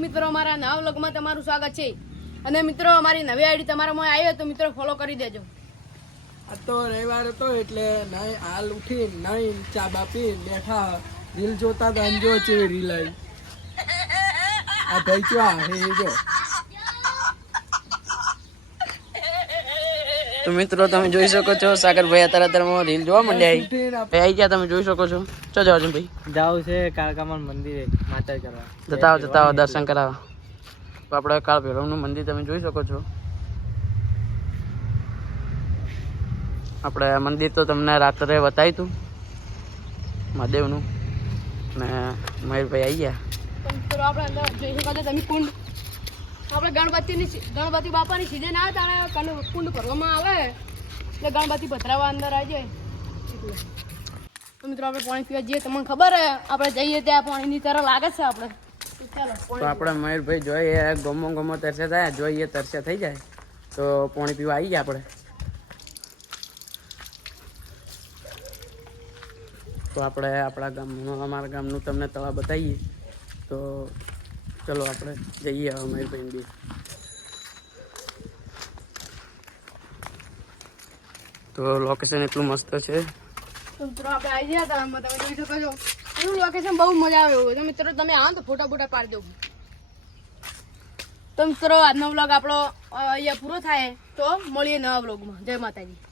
મિત્રો અમારા નવા વ્લોગમાં તમારું સ્વાગત છે અને મિત્રો અમારી નવી આઈડી તમારામાં આવી તો મિત્રો ફોલો કરી દેજો. આ તો રવિવાર હતો એટલે નહીં હાલ ઉઠી નહીં ચા બાપી બેઠા રીલ જોતા હતા. જો છે રીલ આવી આ ભાઈ ચા હે જો. તો મિત્રો તમે જોઈ શકો છો સાગરભાઈ અત્યારે રીલ જોવા માંડ્યા આવી ગયા. તમે જોઈ શકો છો. ચો જાવ ભાઈ જાવ છે કાળકામાન મંદિરે માતા કરવા જતા આવો દર્શન કરાવવા. તો આપણે કાળ ભૈરવનું મંદિર તમે જોઈ શકો છો. આપણે મંદિર તો તમને રાત્રે બતાવ્યું હતું મહાદેવનું ને મયુરભાઈ આવી ગયા. તો મિત્રો આપણે અંદર જોઈ શકો છો તમે કુંડ. આપણે ગણપતિ બાપાની સીઝન આવે ત્યારે કુંડ ભરવામાં આવે એટલે ગણપતિ ભદ્રાવા અંદર આવી જાય એટલે. તો મિત્રો આપણે પાણી પીવા જઈએ. તમને ખબર હે આપણે જઈએ ત્યાં પાણીની તરફ લાગે છે આપણે. તો ચાલો તો આપણે મયુરભાઈ જોઈએ ગમો તરસે થાય જોઈએ તરસે થઈ જાય તો પાણી પીવા આવી ગયા આપણે. તો આપણે આપણા ગામનું અમારા ગામનું તમને તળાવ બતાવીએ. તો ચલો આપણે જઈએ હવે મયુરભાઈ બી. તો લોકેશન એટલું મસ્ત છે. તો મિત્રો આપણે આવી ગયા તળાવમાં. તમે જોઈ શકો છો એનું લોકેશન બહુ મજા આવે એવું. તો મિત્રો તમે આવો તો ફોટા પાડી દઉં. તો મિત્રો આજનો વ્લોગ આપણો અહીંયા પૂરો થાય તો મળીએ નવા વ્લોગમાં. જય માતાજી.